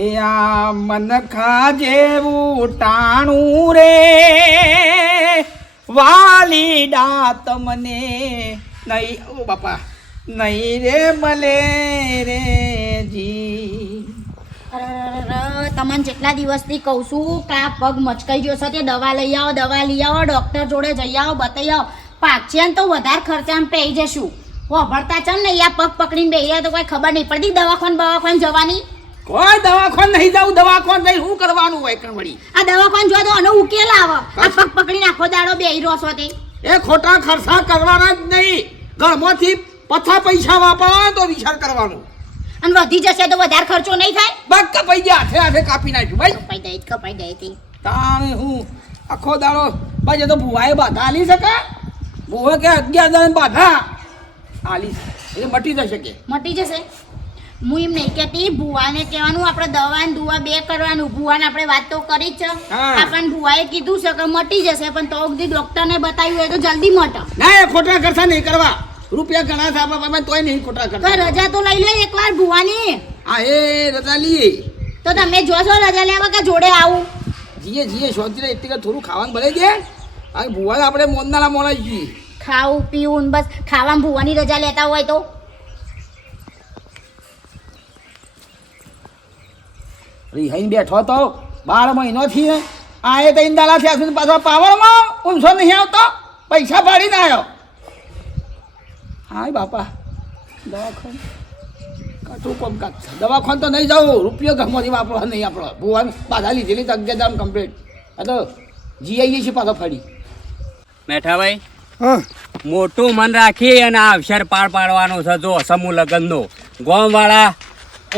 એ આ મનખા જેવું ટાણું રે વાલીડા તમને નહીં ઓ બાપા નહીં રે મળે રે જી. તમને જેટલા દિવસથી કહું છું કે આ પગ મચકાઈ ગયો છે તે દવા લઈ આવો ડૉક્ટર જોડે જઈ આવો બતાવી આવો પાછી ને તો વધારે ખર્ચામાં પઈ જશું વભરતા છે ને આ પગ પકડીને બેહ્યા તો કોઈ ખબર નહીં પડતી દવાખાને જવાની. કોઈ દવાખાન નહીં જાઉં દવાખાન જઈ શું કરવાનું હોય કંવડી આ દવાખાન જો તો આનો ઉકેલ આવે આ પગ પકડીને આખો દાડો બેહી રહ્યો છો તે એ ખોટા ખર્ચા કરવાના જ નહીં ઘરમાંથી પછા પૈસા વાપરવા તો વિચાર કરવાનો અને વધી જશે તો વધારે ખર્ચો નહીં થાય બસ કપાઈ ગયા હાથે કાપી નાખ્યું ભાઈ કપાઈ દે તે તાણે હું આખો દાડો ભાઈ તો ભુવાએ બાધા આલી શકે ભુવા કે 11 દાડે બાધા આલી એટલે મટી જશે હું એમ નહીં કહેતી ભુવાને કહેવાનું આપણે દવા ને દુવા બે કરવાનું ભુવાને આપણે વાત તો કરી જ છે આપણને ભુવાએ કીધું છે કે મટી જશે પણ તો સુધી ડોક્ટરને બતાવ્યું હોય તો જલ્દી મટે ના એ ખોટા ખર્ચા નહીં કરવા રૂપિયા ઘણા થાય તોય નહીં ખોટા ખર્ચા રજા તો લઈ લે એકવાર ભુવાની હા એ રજા લઈએ તો તમે જોશો રજા લેવા કે જોડે આવું જીએ શોધી એટલે થોડું ખાવાનું ભલે દે આ ભુવા આપણે મોનના મોણા છીએ ખાવું પીવું બસ ખાવામાં ભુવાની રજા લેતા હોય તો રીહાઈને બેઠો તો 12 મહિનો થી આ એ તૈન દાડા થયા સુધી પાછો પાવરમાં ઊંસો નહીં આવતો પૈસા પાડીને આવ્યો હાય બાપા દવાખાન કાચું કોમ કાચ દવાખાન તો નહીં જાઉં રૂપિયો ઘરમાંથી વાપરવા નહીં આપણો ભુવાને બાધા લીધેલી તો 11 દામ કમ્પ્લીટ આ તો જીઆઈએ છે પાછો ફરી મેઠાભાઈ મોટું મન રાખી અને આ અવસર પાર પાડવાનો છે જો સમૂહ લગ્નનો ગામવાળા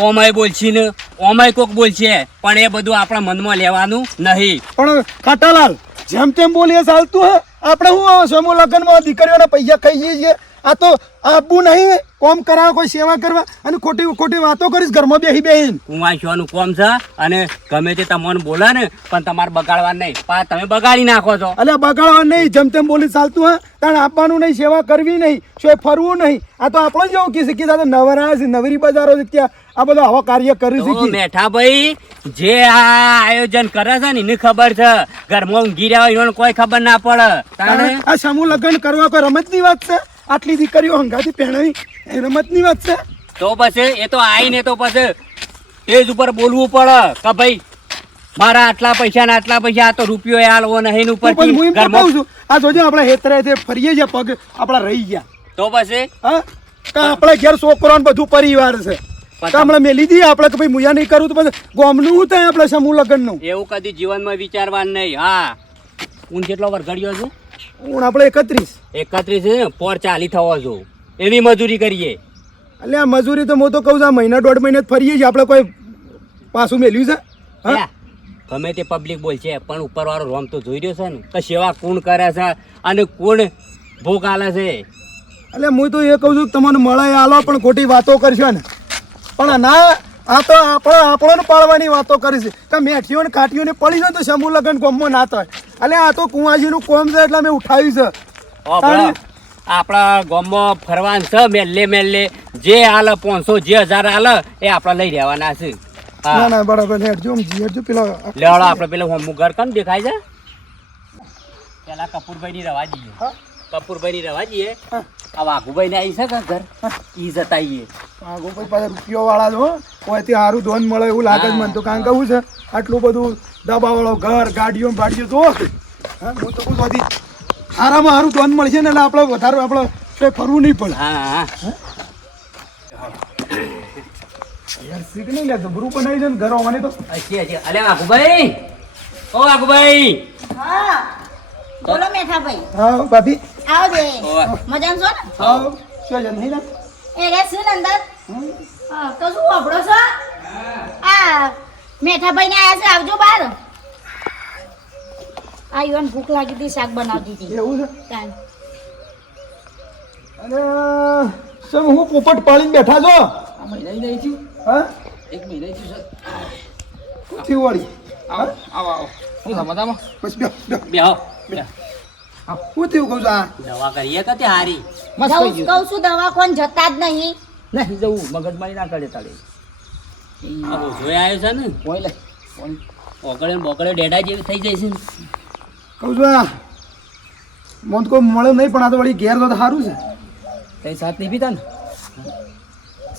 ઓમાય બોલશી ને ઓમાય કોક બોલશે પણ એ બધું આપણા મનમાં લેવાનું નહીં. પણ કાટાલાલ જેમ તેમ બોલીએ ચાલતું હે આપણે શું સમૂહ લગ્નમાં દીકરીઓના પૈસા ખાઈ જઈએ છીએ આ તો આપવું નહીં કોમ કરાવો કોઈ સેવા કરવા અને ખોટી વાતો કરીશ ઘરમાં બેહીને કુંવાશવાનું કોમ છે અને ગમે તે તમને બોલે ને પણ તમારે બગાડવા નહીં પણ તમે બગાડી નાખો છો. અલ્યા બગાડવા નહીં જેમ તેમ બોલી ચાલતું હે તાણ આપવાનું નહીં સેવા કરવી નહીં શું ફરવું નહીં આ તો આપણો જ એવું શીખી સાથે નવરા છે નવરી બજારો છે ત્યાં આ બધું આવા કાર્ય કરી શીખી. મેઠાભાઈ જે આ આયોજન કરે છે ને એને ખબર છે ઘરમાં ઊંઘી રહ્યા હોય એને કોઈ ખબર ના પડે. આ સમૂહ લગ્ન કરવા કોઈ રમતની વાત છે આટલી દીકરીઓ હંગાથી પહેણાવી એ રમતની વાત છે. તો પછી એ તો આવીને તો પછી સ્ટેજ ઉપર બોલવું પડે કે ભાઈ મારા આટલા પૈસા ને આટલા પૈસા આ તો રૂપિયો હાલવો નહીં ઉપર આ જોજો આપણે હેતરે ફરીએ છીએ પગ આપડા રહી ગયા તો પછી હા આપણે ઘેર છોકરો ને બધું પરિવાર છે હમણાં મેલી દઈએ આપણે કે ભાઈ મુયા નહીં કરું તો પછી ગોમનું શું થાય આપણે સમૂહ લગ્ન નું એવું કદી જીવનમાં વિચારવાનું નહીં. હા હું કેટલો વાર ઘડ્યો છું હું આપણે 31 પોર 40 થવો છો એવી મજૂરી કરીએ. એટલે આ મજૂરી તો હું તો કહું છું આ મહિના 1.5 મહિને ફરીએ છીએ આપણે કોઈ પાછું મેલ્યું છે ગમે તે પબ્લિક બોલશે પણ ઉપર વાળો રોમ તો જોઈ રહ્યો છે ને કે સેવા કોણ કરે છે અને કોણ ભોગ આલે છે. એટલે હું તો એ કહું છું કે તમને મળે આલો પણ ખોટી વાતો કરશો ને પણ ના આ તો આપણને પાડવાની વાતો કરી છે કે મેઠીઓ ને કાઠીઓ ને પડી જાય તો સમૂહ લગ્ન કોમમાં ના થાય. એટલે આ તો કુંવાજીનું કોમ છે એટલે મેં ઉઠાવ્યું છે. આપણા ગામમાં ફરવાનું છે મેલ્લે જે હાલે 500 જે 1000 હાલે એ આપણે લઈ રહેવાના છે. ના ના બરાબર હેડજો પેલા લેવાડો આપણે પેલા હોમું ઘર કમ દેખાય છે પેલા કપૂરભાઈ ની રવા જઈએ આ વાઘુભાઈ ને આવી છે કે ઘર ઈ જતાઈએ વાઘુભાઈ પાસે રૂપિયો વાળા છો કોઈથી સારું ધોન મળે એવું લાગે જ મને તો કારણ કે શું છે આટલું બધું દબાવાળો ઘર ગાડીઓ તો હા હું તો કહું બધી સારામાં સારું ધોન મળશે ને એટલે આપણે વધારે આપણે ફરવું નહીં પડે. હા યાર શીખ નહીં લે જબરું બનાવી છે ને ઘર આવવાની તો અલે વાઘુભાઈ હા બોલો મેઠાભાઈ. હા ભાભી આવો દે મજામાં છો ને હા શું છે નહીં ના એ રે શું અંદર હા તો શું વાપરો છો આ મેઠાભાઈ ને આયા છે આવજો બહાર આ યુવાન ભૂખ લાગી હતી શાક બનાવતી હતી એવું છે તાન અને સર હું પોપટ પાડીને બેઠા છો આ મહિના નહીં થયું હા 1 મહિના થયું સર થી વાળી આવો હું સમજામાં બસ બેહો હું થયું કહું છું આ દવા કરીએ કે તે હારી મસ્ત થઈ ગયું કહું છું દવાખાન જતા જ નહીં નહીં જવું મગજમારી ના કરે તારે આ ઓછો આવ્યો છે ને કોઈ લે કોઈ ઓગળે ને બોકળે ડેડા જેવી થઈ જાય છે ને. કહું છું આ મને કોઈ મળે નહીં પણ આ તો વળી ઘેર તો સારું છે. કઈ સાથ નહીં પીતા ને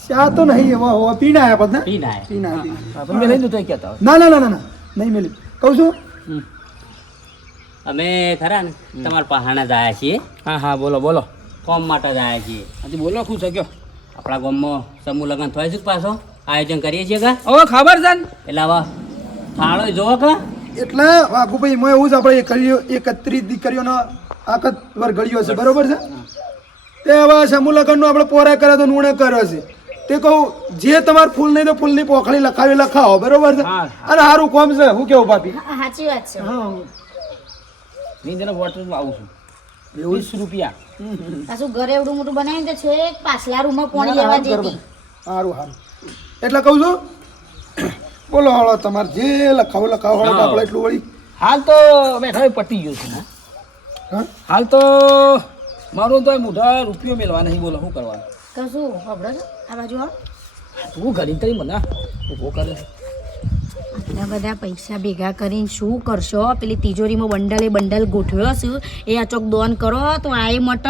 ચા તો નહીં એવા હોવા પીને આવ્યા બધા પીને આયા. પીને આવ્યા તમે લઈ તો કહેતા હોય ના ના ના ના ના નહીં મેલી કહું છું અમે ખરા ને તમારા પહાણા જ આવ્યા છીએ, હા હા બોલો બોલો કોમ માટે જ આવ્યા છીએ. આજે બોલો શું છે કયો આપણા ગામમાં સમૂહ લગ્ન થાય છે કે પાછો આયોજન કરીએ છીએ કા, હવે ખબર છે ને એટલે હવે થાળો જોવો કા. એટલે વાઘુભાઈ મેં એવું જ આપણે એ કર્યો 31 દીકરીઓનો આખત વરઘડ્યો છે બરોબર છે તે હવે સમૂહ લગ્નનો આપણે પોરા કર્યા તો નુણે કર્યો છે તે કહું જે તમારે ફૂલ નહીં તો ફૂલની પોખડી લખાવી લખાવો બરોબર છે હા. અને સારું કોમ છે હું કેવું ભાભી હા, સાચી વાત છે મેં તેના હોટલમાં આવું છું 20 રૂપિયા પાછું ઘરે એવડું મોટું બનાવીને તો છે પાછલા રૂમમાં પાણી લેવા જતી સારું સારું એટલે કહું છું બોલો હાલો તમારે જે લખાવો લખાવો હાલો તો આપણે એટલું વળી હાલ તો બેઠા પટી ગયું છે હા હાલ તો મારું તો મોઢા રૂપિયો મેળવા નહીં બોલો શું કરવાનું કશું ખબર છે આ બાજુ આવો. તું ઘડી તરી મને ઊભો કરે આટલા બધા પૈસા ભેગા કરીને શું કરશો? પેલી તિજોરીમાં બંડલે બંડલ ગોઠવ્યો છે એ અચોક દોન કરો તો આ એ મટ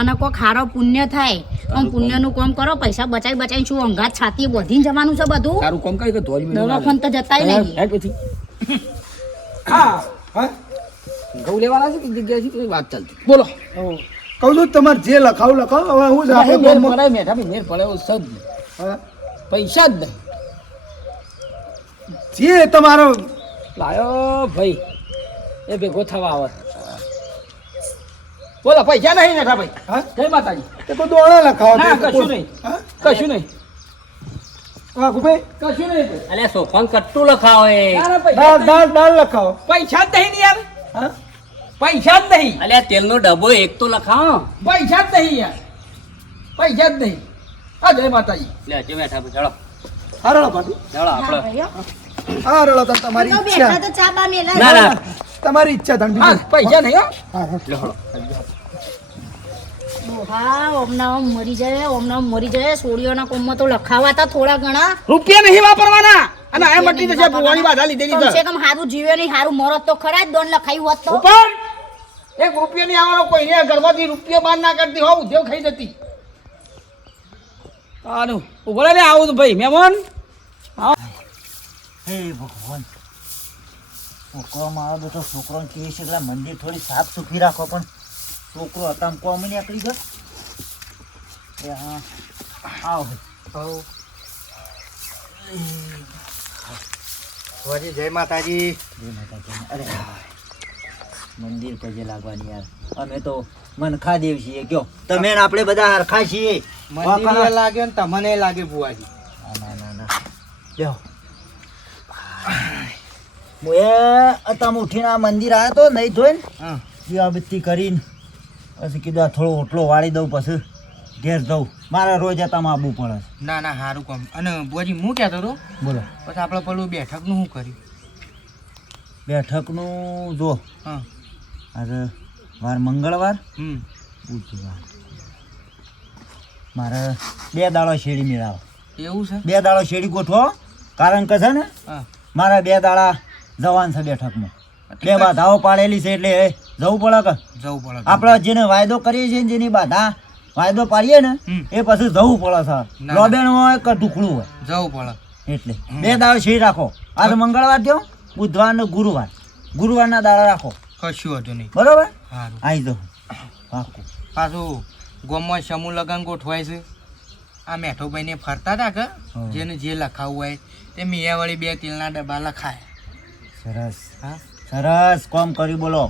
અને કોઈ ખારો પુણ્ય થાય. આમ પુણ્યનું કામ કરો, પૈસા બચાવી બચાવી શું અંગાત છાતી વધીને જવાનું છે બધું. તારું કામ કઈ કે ધોરી દવાખાને તો જતાય નહીં. હેડ પછી હા હા ઘઉં લેવાના છે કે જગ્યાએથી કોઈ વાત ચાલતી બોલો કહું છું તમારે જે લખાવો લખાવો હવે હું જ આપણે મેર ગામમાં- પડાય મેઠા બી મેર પડે એવું સદ નહીં. હા. પૈસા જ નહીં જે તમારો લાયો ભાઈ એ ભેગો થવા આવત બોલો પૈસા નહીં મેઠા ભાઈ હા જય માતાજી તે કોઈ દોડા લખાવો ના, તે કશું નહીં. હા કશું નહીં વાઘુભાઈ કશું નહીં અલ્યા સોફાન કટ્ટું લખાવો એ. ના, ના, પૈસા દાળ જ નહીં. દાળ દાળ લખાવો પૈસા જ નહીં ને યાર હા પૈસા જ નહીં અલ્યા તેલનો ડબ્બો એક તો લખાવો. પૈસા જ નહીં યાર પૈસા જ નહીં આ જય માતાજી લે હજી બેઠા ચલો હારળો ભાભી ચલો હા, આપણે ભાઈ, હો. હારળો તો તમારી તો બેઠા ઈચ્છા તો ચા બા મેલા. ના ના તમારી ઈચ્છા ધણ હા બીજું. પૈસા નહીં હો હા હા લો, હળો. હા ઓમના ઓમ મરી જાય, ઓમના ઓમ મરી જાય. સોળીઓના કોમમાં તો લખાવાતા થોડા ઘણા. રૂપિયા નહીં વાપરવાના અને આ મટી જશે ભુવાની બાધા લીધેલી કમસે છે કમ હારું જીવે નહીં, હારું મરત તો ખરા જ. દોન લખાયું હોત તો. ઉપર એક રૂપિયો નહીં આવવાનો કોઈને ઘરમાંથી રૂપિયો બહાર ના કરતી હોવ ઉદ્યોગ ખાઈ જતી આનું ઉભો રે આવું ભાઈ મહેમાન હે ભગવાન છોકરો મારો બેટો છોકરોને કહે છે એટલે મંદિર થોડી સાફ સુથરી રાખો પણ છોકરો હતા કોમ નીકળી ગયો એ હા આવો ભુવાજી જય માતાજી. જય માતાજી. અરે મંદિર પગે લાગવાની યાર અમે તો મનખા દેવ છીએ કયો તમે ને આપણે બધા હરખા છીએ મંદિરે લાગ્યો ને તમને લાગે ભુવાજી. ના ના ના લ્યો હું એ અત્યારે ઉઠીને આ મંદિર આવ્યો તો નહીં ધોઈને હા દીવાબત્તી કરીને પછી કીધું આ થોડો ઓટલો વાળી દઉં પછી ઘેર જઉં મારે રોજ અત્યારમાં આવવું પડે છે. ના ના સારું કામ. અને ભુવાજી હું કહેતો હતો બોલો પછી આપણે પેલું બેઠકનું શું કર્યું? બેઠકનું જો હા આજે વાર મંગળવાર હમ બુધવાર મારે 2 દાડો શેરડી મેળાવો, એવું છે? 2 દાડો શેરડી ગોઠવો કારણ કે છે ને હા મારે 2 દાડા જવાન છે બેઠકમાં 2 બાધાઓ પાડેલી છે એટલે જવું પડે કે જવું પડે. આપણે જેને વાયદો કરીએ છીએ ને જેની બાધા વાયદો પાડીએ ને હમ. એ પછી જવું પડે સર ના. લોબેણ હોય કે ઢુકડું હોય જવું પડે. એટલે 2 દાડો શેરડી રાખો. આજે મંગળવાર થયો, બુધવાર ને ગુરુવારના દાડા રાખો કશું હતું નહીં. બરોબર. સારું. આવી જાઓ પાકું. પાછું ગામમાં સમૂહ લગ્ન ગોઠવાય છે. આ મેઠોભાઈને ફરતા હતા કે હા. જેને જે લખાવું હોય તે મિયા વળી 2 તેલના ડબ્બા લખાય. સરસ હા સરસ કોમ કર્યું બોલો.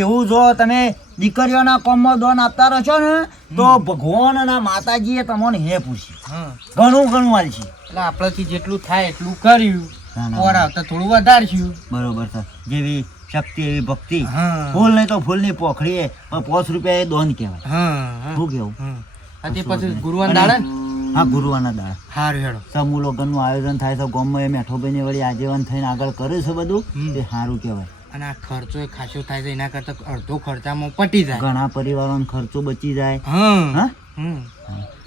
એવું જો તમે દીકરીઓના કોમમાં દોન આપતા રહો છો ને તો ભગવાન અને માતાજીએ તમને હે પૂછ્યું હા ઘણું ઘણું આલશે. એટલે આપણાથી જેટલું થાય એટલું કર્યું. ના, ના. પોર આવતા થોડું વધારશું. બરોબર છે જેવી શક્તિ એવી ભક્તિ. હા ફૂલ નહીં તો ફૂલની પોખડીએ 5 રૂપિયા એ દોન કહેવાય. હા શું કેવું? હા આ તે પછી ગુરુવાર દાડા ને હા ગુરુવારના દાડા હારું હેડો. સમૂહ લગ્નનું આયોજન થાય છે ગામમાં એ મેઠોભાઈને વળી આગેવાન થઈને આગળ કરે છે બધું હમ. તે સારું કહેવાય. અને આ ખર્ચો એ ખાસો થાય છે એના કરતા અડધો ખર્ચામાં પટી જાય. ઘણા પરિવારોનો ખર્ચો બચી જાય. હા હા હમ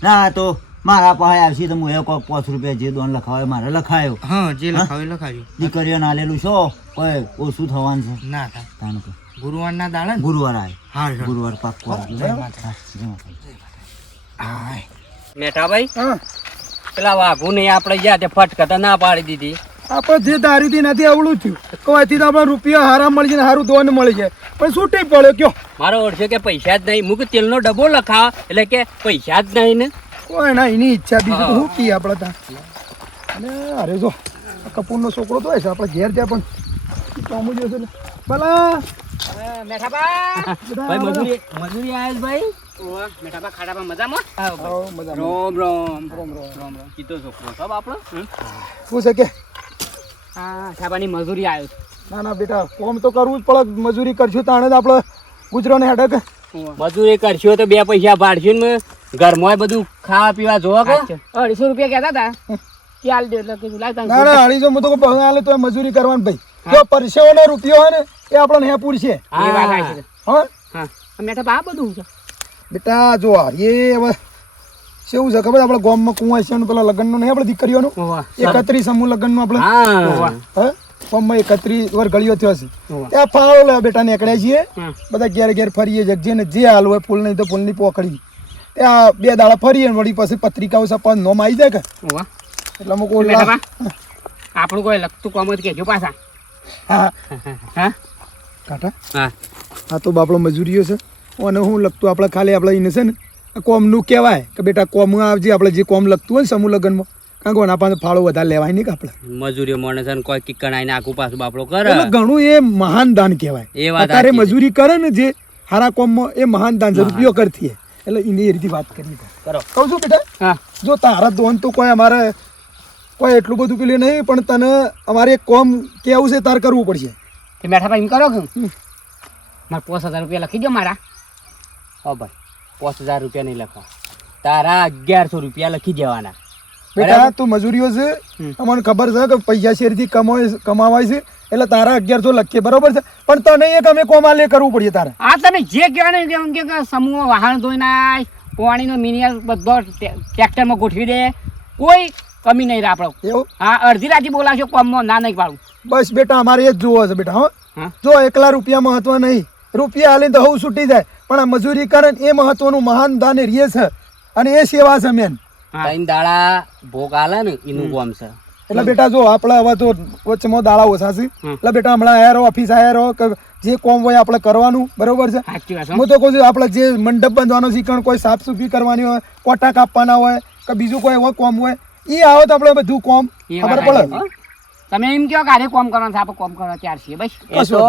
ના આ તો મારા પાસે આવશે તો હું કોક 5 રૂપિયા જે દોન લખાવે મારે લખાયો હા જે લખાવ્યું લખાવ્યું દીકરીઓને આલેલું છો કોઈ ઓછું થવાનું છે ના થાય તાનું કે ગુરુવારના દાડા ને ગુરુવાર આવે હા ગુરુવાર પાક્કો મેઠાભાઈ હા પેલા વાઘુ ને આપણે ગયા તે ફટકતા ના પાડી દીધી. આપણે જે દારીથી નથી આવડું થયું કોઈથી તો આપણે રૂપિયા હારા મળી જાય ને હારું દોન મળી જાય પણ છૂટી પડ્યો કયો મારો ઓળખ્યો કે પૈસા જ નહીં. મુક તેલનો ડબ્બો લખાવ એટલે કે પૈસા જ નહીં ને. કોઈ ના એની ઈચ્છા બીજું તો શું કહીએ આપણે ત્યાં અને અરે જો આ કપૂરનો છોકરો તો હોય છે આપણે ઘેર ત્યાં પણ ચોમું જશે એટલે ભલા ભાઈ મજૂરી આવ્યા ભાઈ. મેઠાબા ખાડામાં મજામાં. મજા રોમ રોમ રોમ રોમ રોમ કીધો છોકરો સબ આપણો. શું છે કે હા સાબાની મજૂરી આવ્યો. ના ના બેટા કોમ તો કરવું જ પડે મજૂરી કરશું તાણે જ આપણે ગુજરાને હેડક મજૂરી કરશો તો 2 પૈસા ભાડશું ને ઘરમાં બધું ખાવા પીવા જોવા કે 250 રૂપિયા કહેતા હતા કે હાલ દે એટલે કીધું લાવ તને ના ના અઢીસો હું તો કહું હાલે તો મજૂરી કરવાની ભાઈ જો પરસેવાનો રૂપિયો હોય ને એ આપણને હે પૂરશે એ વાત આવી છે હા હા મેઠા બા બધું છે બેટા જો એ હવે કેવું છે ખબર આપણે ગામમાં કુંવા છે પેલા લગ્નનું નહીં આપણે દીકરીઓનું 31 સમૂહ લગ્નનું આપણે હા હા ગામમાં 31 વાર ગળીઓ થયો છે ત્યાં ફાળો લેવા બેટા નીકળ્યા છીએ બધા ઘેર ઘેર ફરીએ જગ્યા ને જે હાલ હોય ફૂલ નહીં તો ફૂલની પોકડી ત્યાં 2 દાડા ફરીએ વળી પછી પત્રિકાઓ સપા નોમ આવી જાય કે એટલે અમુક ઓલા આપણું કોઈ લગતું કોમ જ કહેજો પાછા હા હા કાકા હા આ તો બાપડો મજૂરીઓ છે અને હું લગતું આપણે ખાલી આપણે એને છે ને આ કોમનું કહેવાય કે બેટા કોમ આવજે આપણે જે કોમ લગતું હોય ને સમૂહ લગ્નમાં કારણ કે એના પાસે ફાળો વધારે લેવાય નહીં કે આપણે મજૂરી માણસ ને કોઈ કિક્કણ આવીને આખું પાછું બાપડો કરે એટલે ઘણું એ મહાન દાન કહેવાય એ વાત અત્યારે સાચી છે. મજૂરી કરે ને જે હારા કોમમાં એ મહાન દાન છે રૂપિયો કરતી એટલે એની એ રીતે વાત કરી કરો. કહું છું બેટા હા જો તારા દોન તો કોઈ અમારે કોઈ એટલું બધું પેલું નહીં પણ તને અમારે એક કોમ કેવું છે તાર કરવું પડશે તે મેઠા ભાઈ એમ કરો કે મારે 5000 રૂપિયા લખી દો મારા હા ભાઈ 5000 રૂપિયા નહીં લખવા તારા 1100 રૂપિયા લખી દેવાના. બેટા તું મજૂરીઓ છે અમને ખબર છે કે પૈસા શેરથી કમાવાય છે એટલે તારા 1100 લખીએ બરોબર છે પણ તને એક અમે કોમા લે કરવું પડશે તારે આ તમે જે કહેવાય ને એમ કે સમૂહ વાહન ધોઈ નાખ પાણીનો મિનિયર બધો ટ્રેક્ટરમાં ગોઠવી દે કોઈ કમી નહીં રહે આપણો એવું હા અડધી રાતે બોલાવશો કોમમાં ના નહીં પાડું બસ બેટા અમારે એ જ જોવો છે બેટા હા. હા જો એકલા રૂપિયા મહત્વ નહીં રૂપિયા હાલીને તો હું છૂટી જાય પણ આ મજૂરી કરે ને એ મહત્વનું મહાન દાન એ રીએ છે અને એ સેવા છે મેન ત્રણ દાડા ભોગ આલે ને એનું કામ છે. એટલે બેટા જો આપણે હવે તો વચ્ચેમાં દાડા ઓછા છે એટલે બેટા હમણાં આયા રહો ઓફિસ આયા રહો કે જે કોમ હોય આપણે કરવાનું બરોબર છે સાચી વાત હું તો કહું છું આપણે જે મંડપ બાંધવાનો શીખણ કોઈ સાફ સફાઈ કરવાની હોય કોટા કાપવાના હોય કે બીજું કોઈ એવો કોમ હોય એ આવો તો આપણે બધું કોમ ખબર પડે તમે એમ કહો કે આરે કોમ કરવાનું છે આપણે કોમ કરવા તૈયાર છીએ બસ એ તો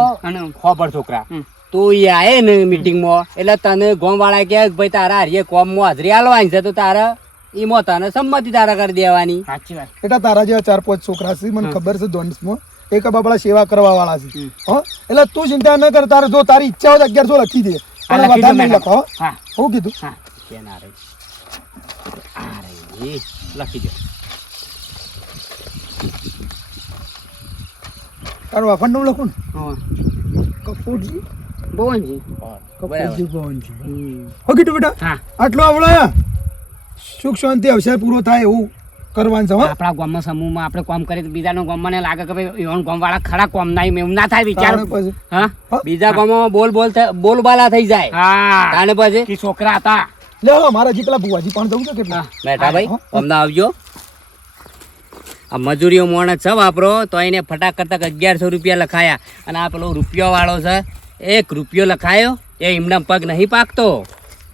ખબર છોકરા તું ઈ આયે ને મીટિંગમાં એટલે તને ગામ વાળા કે ભાઈ તારા હારીએ કોમમાં હાજરી આલવાની છે તો તારા ઈમાં તને સંમતિ તારા કરી દેવાની. સાચી વાત બેટા તારા જેવા 4-5 છોકરા છે મને ખબર છે દોંડમાં એક બાપડા સેવા કરવા વાળા છે હા એટલે તું ચિંતા ન કર તારે જો તારી ઈચ્છા હોય તો 1100 લખી દે પણ વધારે નહીં લખો હો. હા હું કીધું હા કે ના રે આ રે એ લખી દો. તારું વાફણ નું લખું ને હા કપૂરજી બોનજી કપૂરજી ભવનજી હો કીધું બેટા હા આટલું આવડે સુખ શાંતિ અવસર પૂરો થાય એવું કરવાનું છે હો આપણા ગામમાં સમૂહમાં આપણે કોમ કરીએ તો બીજાનો ગામમાં ને લાગે કે ભાઈ એવા ગામવાળા ખરા કોમ ના એવું ના થાય વિચાર તાણે પછી હા બીજા ગામમાં બોલબાલા થઈ જાય હા તાને પછી કે છોકરા હતા લે હો મારા જી પેલા ભુવાજી પણ જવું છે કેટલા બેઠા ભાઈ અમને આવજો. આ મજૂરીઓ મોણસ છે વાપરો તો એને ફટાક કરતા 1100 રૂપિયા લખાયા અને આ પેલો રૂપિયો વાળો છે 1 રૂપિયો લખાયો એ એમના પગ નહીં પાકતો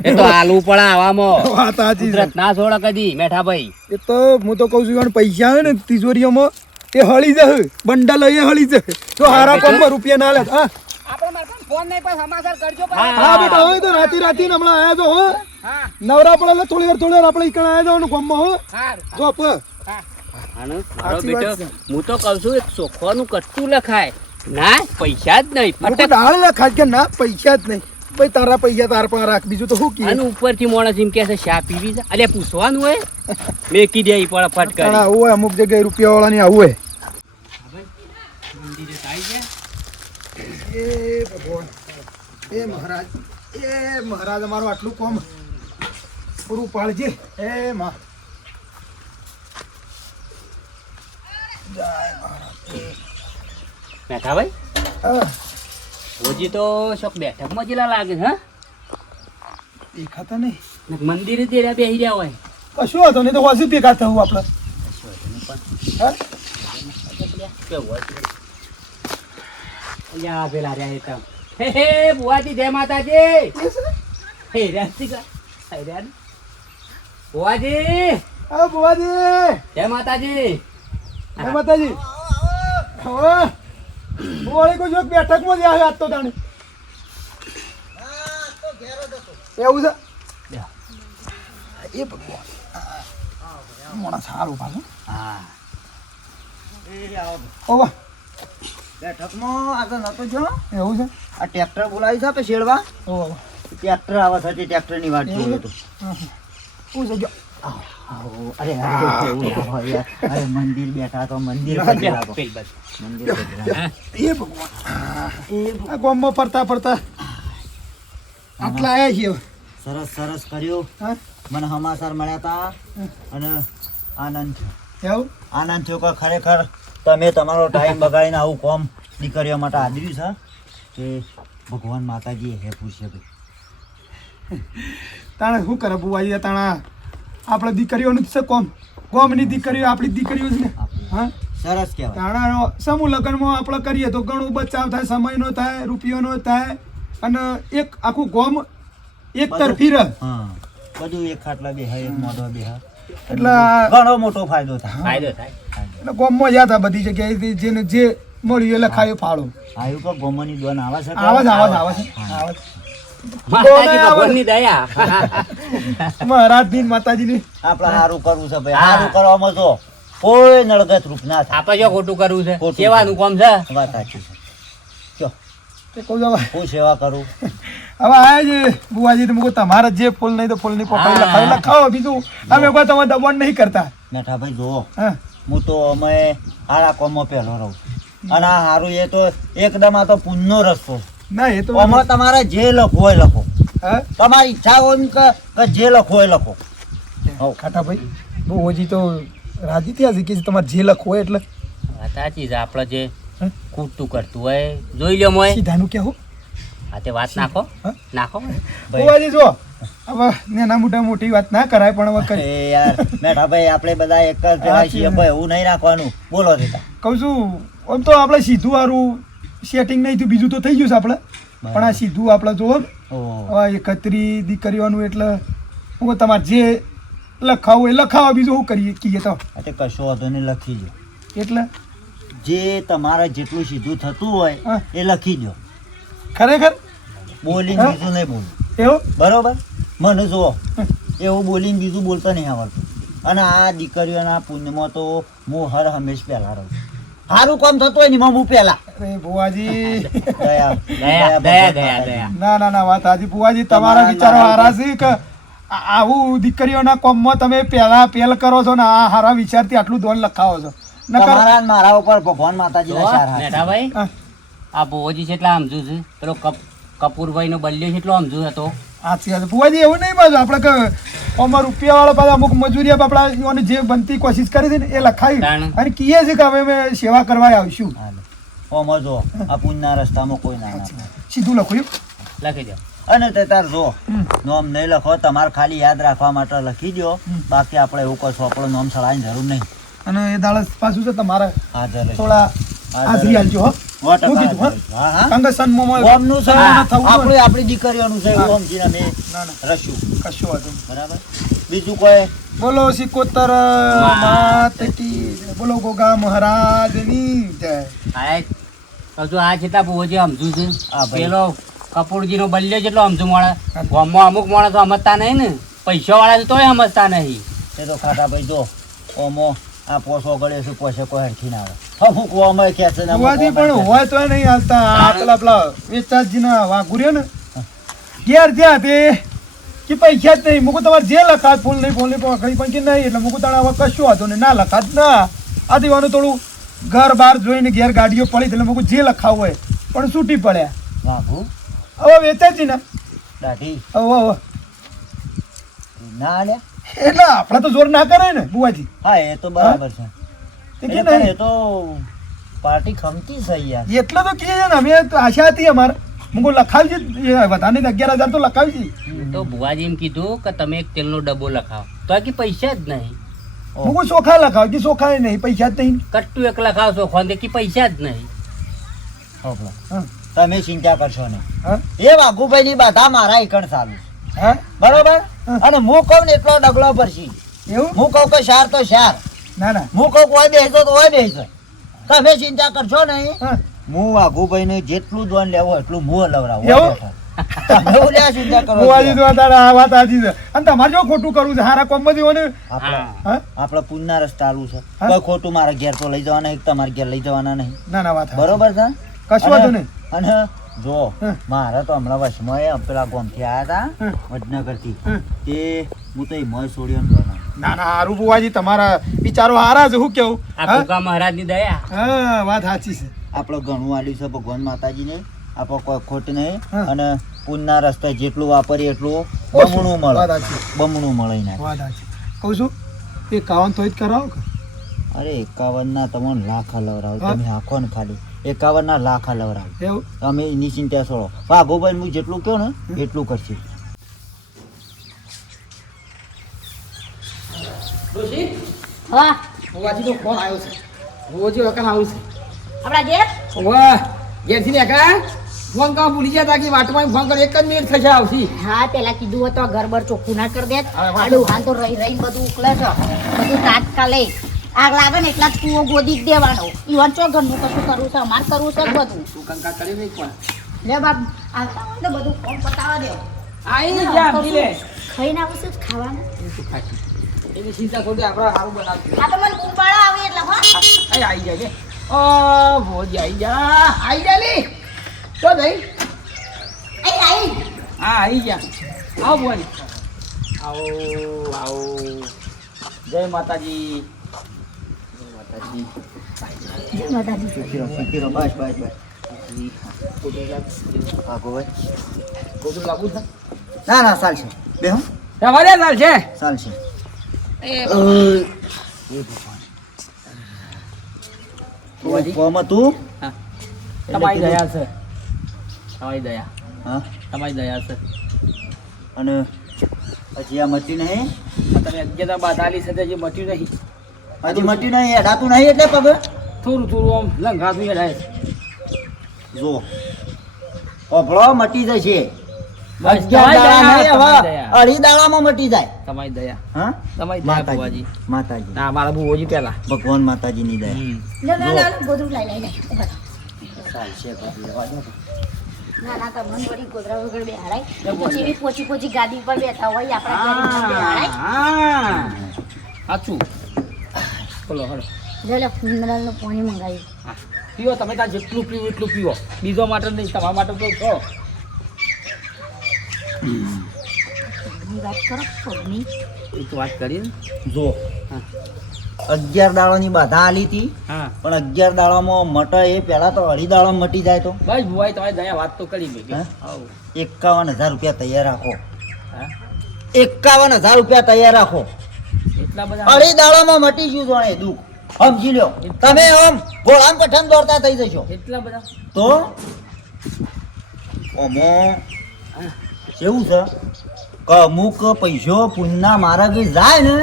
એ તો આલુ પડે આવામાં વાત સાચી છે કુદરત ના છોડે કદી મેઠા ભાઈ. એ તો હું તો કહું છું પૈસા હોય ને તિજોરીઓમાં એ હળી જાય બંડલ એ હળી જાય તો હારા કોમમાં રૂપિયા ના લે હા આપણે મારા ફોન નહીં પણ સમાચાર કરજો હા બેટા હોય તો રાતી હમણાં આયા તો હો નવરા પડે એટલે થોડી વાર આપણે ઈકણ આયા જવાનું કોમમાં હો જો આપ અને મારો બેટો હું તો કહું છું એક સોખવાનું કટ્ટું લખાય ના પૈસા જ નહીં લોકો ડાળ લખાય કે ના પૈસા જ નહીં ભાઈ તારા પૈસા તાર પર રાખ બીજું તો શું કી અને ઉપરથી માણસ એમ કે છે શા પીવી છે અલ્યા પૂછવાનું હોય મેં કીધી અહીં પડે ફટકારી આવું હોય અમુક જગ્યાએ રૂપિયા વાળા ની આવું હોય એ ભગવાન એ મહારાજ અમારું આટલું કોમ પૂરું પાડજે એ માં મેઠાભાઈ હા, રોજી તો શોક બેઠકમાં જેલા લાગે છે, હા? દેખાતા નહીં. ને મંદિરે તેરા બેહી રહ્યા હોય. કશું વાંધો નહીં, તો વાસી ભેગા થવું આપણે. હા? કેવું હોય? અલ્યા પેલા રહ્યા એ તમ. હે હે બુવાજી જય માતાજી. હે રાસ્તિકા. હે રાન. બુવાજી હા, બુવાજી. જય માતાજી. જય માતાજી. હવે બુવાળી કોઈ જોક બેઠકમાં જ આવે આજ તો તાણે. એવું છે? એ ભગવાન. મોણા સારું પાછું. હા. ઓવા, બેઠકમાં આગળ નતો જો એવું છે? આ ટ્રેક્ટર બોલાવી છે શેડવા ઓવા. ટ્રેક્ટર આવે છે ટ્રેક્ટરની વાટ જોયું હતું શું છે જો? અરે અરે મંદિર બેઠા તો મંદિર બેઠા તો પેલ બસ. મંદિર બેઠા એ ભગવાન. આ ગામમાં ફરતા ફરતા આટલા આયા છીએ હવે. સરસ સરસ કર્યું હા? મને સમાચાર મળ્યા હતા અને આનંદ થયો એવું? આનંદ થયો કે ખરેખર તમે તમારો ટાઈમ બગાડીને આવું કોમ દીકરીઓ માટે આદર્યું છે કે ભગવાન માતાજીએ હે પૂછ્યું કે તાણે શું કરે બુવાજી? તાણા આપણે દીકરીઓનું જ છે કોમ. કોમની દીકરીઓ આપણી દીકરીઓ જ ને. હા, સરસ કહેવાય તાણા સમૂહ લગ્નમાં આપણે કરીએ તો ઘણું બચાવ થાય, સમયનો થાય, રૂપિયાનો થાય, અને એક આખું ગોમ એક તરફી રહે. હા બધું એક ખાટલા બેહાય એક મોઢો બેહાય એટલે ઘણો મોટો ફાયદો થાય ફાયદો થાય. એટલે ગોમમાં જ્યાં હતા બધી જગ્યાએથી જેને જે મળ્યું એ લખાયો ફાળો. આવ્યું કે ગોમની દોન આવે છે આવાજ આવાજ આવે છે આવે છે. માતાજી ભગવાનની દયા. મહારાજની ને માતાજીની. આપણે સારું કરવું છે ભાઈ સારું કરવામાં જો કોઈ નળગત રૂપ ના થાય આપણે જો ખોટું કરવું છે, ખોટું. સેવાનું કામ છે. વાત સાચી છે જો તે કહું છું હવે હું સેવા કરું આયા છે બુવાજી તો મૂકો તમારે જે ફૂલ નહીં તો ફૂલની પોપાઈ લખાવી લખાવો. બીજું અમે કોઈ તમે દબાણ નહીં કરતા. મેઠાભાઈ જુઓ હા, હું તો અમે સારા કોમમાં પહેલો રહું અને આ સારું એ તો એકદમ આ તો પુણ્યનો રસ્તો છે. ના એ તો આમાં તમારે જે લખવું હોય લખો હા, તમારી ઈચ્છા હોય ને કે જે લખવું હોય લખો ખાટા ભાઈ બુવાજી તો રાજી થયા છે કે તમારે જે લખવું હોય એટલે વાત સાચી છે. આપણે જે હા? ખોટું કરતું હોય જોઈ લ્યો મોય. સીધાનું કેવું? આ તે વાત નાખો હા? નાખો. બુવાજી જો હવે નાના મોટા મોટી વાત ના કરાય પણ હવે એ યાર મેઠાભાઈ આપણે બધા એક જ જણા છીએ ભાઈ એવું નહીં રાખવાનું બોલો દીધા કહું છું આમ તો આપણે સીધું સારું સેટિંગ નહીં થયું, બીજું તો થઈ ગયું છે આપણે, પણ આ સીધું આપણે જોવો ને ઓહો હવે 31 દીકરીઓનું એટલે હું તમારે જે લખાવું એ લખાવો, બીજું શું કરીએ કહીએ તો તે કશો વાંધો નહીં લખી દો એટલે જે તમારે જેટલું સીધું થતું હોય હા. એ લખી દો ખરેખર બોલીને હા? બીજું નહીં બોલું એવું બરોબર મને જુઓ એવું બોલીને બીજું બોલતો નહીં આવડતું અને આ દીકરીઓના પુણ્યમાં તો હું હર હંમેશ પહેલા રહું સારું કામ થતું હોય ને એમાં હું પહેલા અરે બુવાજી દયા દયા દયા દયા દયા. ના ના ના વાત હાજી બુવાજી તમારા વિચારો હારા છે કે આવું દીકરીઓના કોમમાં તમે પહેલ કરો છો ને આ હારા વિચારથી આટલું દોન લખાવો છો નકર તમારા ને મારા ઉપર ભગવાન માતાજીના જો, સારા મેઠાભાઈ હા, આ ભોજી કેટલા સમજુ છે. પેલો કપૂરભાઈ નો બલ્યો કેટલો સમજુ હતો. સાચી વાત બુવાજી એવું નહીં બાજુ આપણે કે અમાર રૂપિયાવાળા પાછા અમુક મજૂરી આપણા જે બનતી કોશિશ કરી છે ને એ લખાવી તાણ. અને કહીએ છે કે હવે અમે સેવા કરવા આવીશું. ઓમાં જો આ પુણ્યના રસ્તામાં કોઈ ના નાખે. સીધું લખ્યું લખી દો. અને તે તાર જો હમ. નોમ નહીં લખો તમારે ખાલી યાદ રાખવા માટે લખી દો બાકી આપણે એવું કશું આપણો નોમ સળાની જરૂર નહીં અને એ દાડા પાછું છે તમારે હાજર રહીશું. થોડા હાજરી આલજો હો. સો ટકા શું કીધું, હા? હાજર. હા, હા. કારણ કે સન્મોમાં ગોમનું છે હા, થવું જોઈએ. આપણું આપણી દીકરીઓનું છે એવું સમજીને અમે ના ના રહીશું કશું વાંધો નહીં. બરાબર બીજું કોઈ બોલો સિકોતર માત કી જય. બોલો ગોગા મહારાજની જય. આ તો આ જેટલા ભોજી સમજુ છે. હા, ભાઈ. પેલો કપૂરજી નો બલ્યો જેટલો સમજુ માણસ. ગામમાં અમુક માણસ સમજતા નહીં ને, પૈસા વાળા તોય સમજતા નહીં. એ તો ખાટા ભાઈ જો ઓમો આ પોસો ગળે છે પોસે કોઈ હરખી ના આવે અમુક ઓમાં ખેંચે ને અમુક બુવાજી ઓમાં પણ ખેંચે. હોય તોય નહીં હાલતા. આ પેલા વેચાજીના વાઘુર્યો ને ઘેર જ્યાં તે કે પૈસા જ નહીં મૂકું તમારે જે લખાત ફૂલ નહીં પકડી પણ કે નહીં એટલે મૂકું તાણે હવે કશું વાંધો નહીં ના લખાત ના આ દીવાનું થોડું ઘર બહાર જોઈને ઘેર ગાડીઓ પડી એટલે મૂકું જે લખાવું હોય પણ છૂટી પડ્યા વાઘુ હવે વેચાજી ને દાઢી હવે ના આલ્યા એટલે આપણે તો જોર ના કરાય ને બુવાજી. હા એ તો બરાબર છે તે કે એટલે પણ નહીં એ તો પાર્ટી ખમતી છે યાર. એટલો તો કહે છે ને, અમે તો આશા હતી અમારે. મુકો લખાવજી વધારે 11,000 તો લખાવજી. તો ભુવાજી એમ કીધું કે તમે એક તેલનો ડબ્બો લખાવો તો આ કે પૈસા જ નહીં. મુકો ચોખા લખાવજી, ચોખા નહીં, પૈસા જ નહીં. કટ્ટુ એક લખાવશો ખોંદે કે પૈસા જ નહીં. હોભળો. હા તમે ચિંતા કરશો ને. હા એ વાઘુભાઈ ની બધા મારા એકણ ચાલુ છે. હા બરોબર. હા. અને હું કહું ને એટલો ડગલો પરસી. એવું હું કહું કે શાર તો શાર, ના ના હું કહું કોઈ બેસો તો હોય બેસો. તમે ચિંતા કરશો નહીં. હા હું વાઘુભાઈ ને જેટલું દોન લેવો એટલું મું લવરાવું. એવું? તમે એવું લ્યા ચિંતા કરો છો. ભુવાજી તો અત્યારે આ વાત સાચી છે. અને તમારે જો ખોટું કરવું છે હારા કોમમાં જીવોને. આપણા હા આપણા પુનના રસ્તા ચાલુ છે. હા. કોઈ ખોટું મારા ઘેર તો લઈ જવાના નહીં, તમારા ઘેર લઈ જવાના નહીં. ના ના વાત સાચી. બરોબર છે. કશું વાંધો નહીં. અને જો હા. મારા તો હમણાં વચમાં એ પેલા ગોમથી આવ્યા હા. હતા વડનગરથી. હા. તે હું તો એ મય છોડ્યો ને બનાવ. ના ના હારું ભુવાજી, તમારા વિચારો હારા છે. શું કેવું? આ હા કુકા મહારાજની દયા. હા વાત સાચી છે. આપણે ઘણું આલ્યું છે ભગવાન માતાજીને. આપણે કોઈ ખોટ નહીં. હા. અને પુનના રસ્તે જેટલું વાપરીએ એટલું ઓછું. બમણું વાત મળે. સાચી. બમણું મળે ને. વાત સાચી. કહું છું એ કાવન તો જ કરાવો કે? અરે 51 ના તમને લાખ લવરાવ. હા. તમે આખો ને ખાલી 51 ના લાખ લવરાવ. એવું તમે એની ચિંતા છોડો. વાઘોભાઈ હું જેટલું કહો ને એટલું કરશે. ડોશી, હા ભુવાજીનો ફોન આવ્યો છે. ભુવાજી વખત આવું છે. આપણા ઘેર વાહ, ઘેરથી નીકળ્યા ફોન કામ ભૂલી ગયા તા કે વાટમાં ફોન કરી 1 જ મિનિટ થશે આવશી. હા પેલા કીધું હતું આ ઘર બર ચોખ્ખું ના કરી દે. હા, વાંધો આડું હાલ તો રહી રહીને બધું ઉકલે છે. બધું તાત્કાલે આગ લાગે ને એટલા જ કૂવો ગોદી જ દેવાનો. ઈવન ચો ઘરનું કશું કરવું છે, અમારે કરવું છે બધું. તું કંકા કરી નહીં પણ. લે બાપ આવતા હોય ને બધું ફોન પતાવા દે. આઈ જા પી લે. ખાઈને આવું છે જ ખાવાનું. એની ચિંતા થોડી આપણે સારું બનાવશું. આ તો મને કુંપાળા આવે એટલે હા આઈ આઈ જાય લે. ઓ ભોજી આઈ જા. આઈ જા લે. તો ભાઈ આઈ આઈ હા આઈ જા. આવો ભોજી. આવો આવો. જય માતાજી. જય માતાજી. જય માતાજી. સુખી રહો, સુખી રહો. બસ બસ બસ. વાઘોભાઈ. ગોદડું લાગુ છે? ના ના ચાલશે. બેહો. તમારે ચાલ છે. ચાલશે. એ કોઈ કોમ હતું? હા. એટલે તમારી કીધું. દયા છે. તમારી દયા. હા. તમારી દયા છે. અને પછી આ મટી નહીં. તમે અગિયાર બાદ આલી સાથે જે મટ્યું નહીં હજી મટી નહીં. અડાતું નહીં એટલે પગ. થોડું થોડું આમ લંઘાતું હેડાય. જો ઓભળો મટી જશે. બસ, 11 દાડા તમારી નહીં, દયા, હવે અઢી દાડામાં મટી જાય. તમારી દયા. હા. તમારી દયા માતાજી ભુવાજી. માતાજી ના મારા ભુવાજી પહેલા. ભગવાન માતાજીની દયા. લે લે લે ગોદરું લઈ લઈ લે ઉભા થા. ચાલશે પછી રહેવા દો. ના ના તમને વળી ગોદરા વગર બેહાડાય. પછી એવી પોચી પોચી ગાદી પર બેઠા હોય આપણા ઘરે ના બેહાડાય. હા સાચું. બોલો હળો. લે લે મિનરલનું પાણી મંગાવ્યું. હા પીવો તમે ત્યાં જેટલું પીવો એટલું પીવો. બીજો માટે નહીં, તમારા માટે તો છો. પગની વાત કરો પગની. એ તો વાત કરી ને. જો હા. 11 દાડાની બાધા આલી હતી. હા પણ 11 દાડામાં મટે એ પહેલા તો અઢી દાડામાં મટી જાય તો બસ ભુવાઈ તમારી દયા વાત તો કરી મેં. હા? આવો. 51,000 રૂપિયા તૈયાર રાખો. હા 51,000 રૂપિયા તૈયાર રાખો. એટલા બધા અઢી દાડામાં મટી ગયું જાણે દુઃખ. સમજી લ્યો. તમે આમ ઘોડામ પઠાણ દોડતા થઈ જશો. એટલા બધા તો ઓમો કેવું છે કે અમુક પૈસો પુણ્યના માર્ગે જાય ને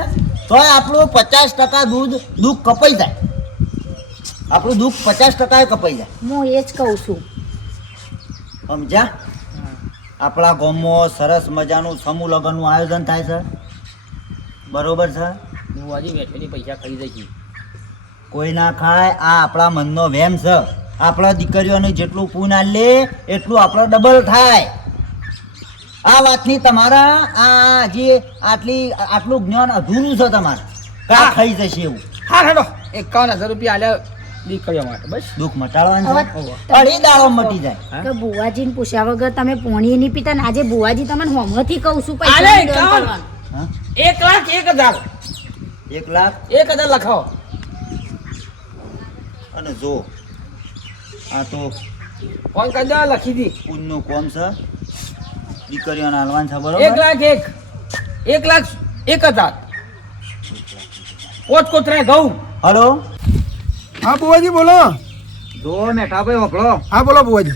તો આપણું 50% દુઃખ કપાઈ જાય. આપણું દુઃખ 50% કપાઈ જાય. હું એ જ કહું છું. સમજ્યા? આપણા ગામમાં સરસ મજાનું સમૂહ લગ્નનું આયોજન થાય છે. બરોબર છે? ભુવાજી બેઠેલી પૈસા ખરીદે છે. કોઈ ના ખાય. આ આપણા મનનો વહેમ છે. આપણા દીકરીઓને જેટલું પૂન આલે એટલું આપણે ડબલ થાય. આ વાતની તમારા આ જે આટલું જ્ઞાન અધૂરું છે તમારે. કા ખાઈ જશે એવું. હા હેડો 51,000 રૂપિયા આલ્યા દીકરીઓ માટે. બસ દુઃખ મટાડવાનું હવે છે. અઢી દાડો મટી જાય. હા? કે બુવાજીને પૂછ્યા વગર તમે પોણી નહીં પીતા ને આજે બુવાજી તમને હોમથી કહું છું આલે, પૈસા દાન કામ. કરવાનું. હા? 1,01,000 1 લાખ. 1,000 લખાવો. અને જો આ તો ફોન કરી દો, લખી દી. પૂનનું કોમ છે. દીકરીઓને હાલવાનું છે. 1,01,000 પોચ કોતરા ઘઉં. હલો. હા બુવાજી બોલો. જો મેઠાભાઈ વખડો, હા બોલો બુવાજી.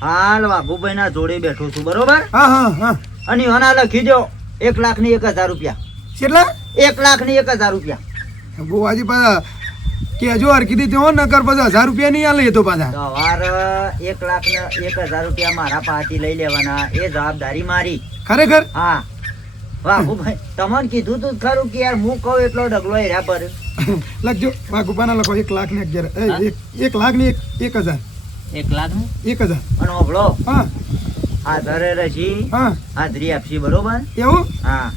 હાલ વાઘુભાઈ ના જોડે બેઠો છું બરોબર. હા હા હા. અને એના લખી દો 1,01,000 રૂપિયા. કેટલા? 1,01,000 રૂપિયા. બુવાજી પાછા કેજો હરકી રીતે હો, નકર પાછા 1000 રૂપિયા નહીં આલે એ તો પાછા. સવાર 1,01,000 રૂપિયા મારા પાસેથી લઈ લેવાના, એ જવાબદારી મારી. ખરેખર? હા વાઘુભાઈ, તમને કીધું તું જ ખરું કે યાર હું કહું એટલો ડગલો હેરા પર. લખજો વાઘુપાના લખો 1,11,000. 1,01,000. 1,00,000 અને ઓભળો, હા આધારે રસી હા હાજરી આપશી બરોબર. એવું? હા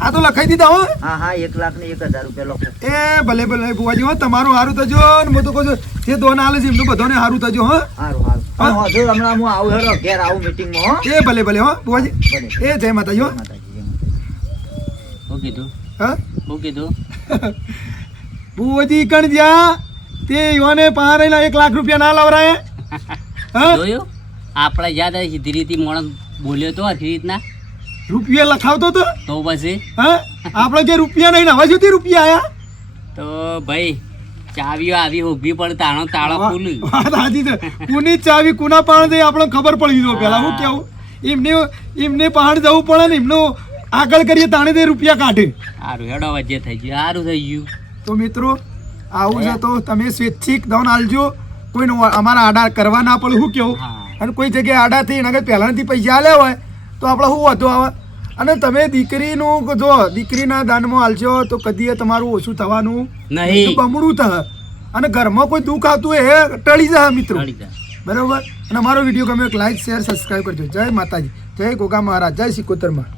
આ તો લખાઈ દીધા હો. હા હા 1,01,000 રૂપિયા લખો. એ ભલે ભલે બુવાજી હો, તમારું સારું થજો ને હું તો કહું છું જે દોન આલે છે એમનું બધાને સારું થજો હો. સારું સારું. અને હજુ હમણાં હું આવું હેરો ઘેર આવું મીટિંગમાં હો. એ ભલે ભલે હો બુવાજી. ભલે. એ જય માતાજી હો. માતાજી, જય માતાજી. શું કીધું? હા શું કીધું? બુવાજી કણ જ્યાં તે યોને પહારેલા 1,00,000 રૂપિયા ના લવરાય. હા જોયું? આપણે યાદ આવી સીધી રીતે માણસ બોલ્યો તો આથી રીતના રૂપિયા લખાવતો તો. તો પછી હા આપણે કે રૂપિયા નહીં ને હવે સુધી રૂપિયા આયા. તો ભાઈ ચાવીઓ આવી ઉભી પડે તાણો તાળો ખુલ્લું. વાત સાચી છે. કુની ચાવી કુના પાણ દે આપણે ખબર પડી દો પેલા. હું કેવું એમને પહાડ જવું પડે ને એમનું આગળ કરીએ તાણે તે રૂપિયા કાઢે. સારું હેડો વચ્ચે થઈ ગયું, સારું થઈ ગયું. તો મિત્રો આવું છે તો તમે સ્વૈચ્છિક દાન આલજો. કોઈને અમારા આડા કરવા ના પડે. શું કેવું? હા. અને કોઈ જગ્યાએ આડા થઈ એના પહેલાંથી પૈસા આલ્યા હોય તો આપણે શું વાંધો આવે. અને તમે દીકરીનું જો દીકરીના દાનમાં આલશો તો કદી તમારું ઓછું થવાનું નહીં. બમણું થશે. અને ઘરમાં કોઈ દુઃખ આવતું હોય એ ટળી જાય મિત્રો. ટળી જાય. બરાબર. અને અમારો વિડીયો ગમે લાઈક શેર સબસ્ક્રાઈબ કરજો. જય માતાજી, જય ગોગા મહારાજ, જય સિકોતરમાં.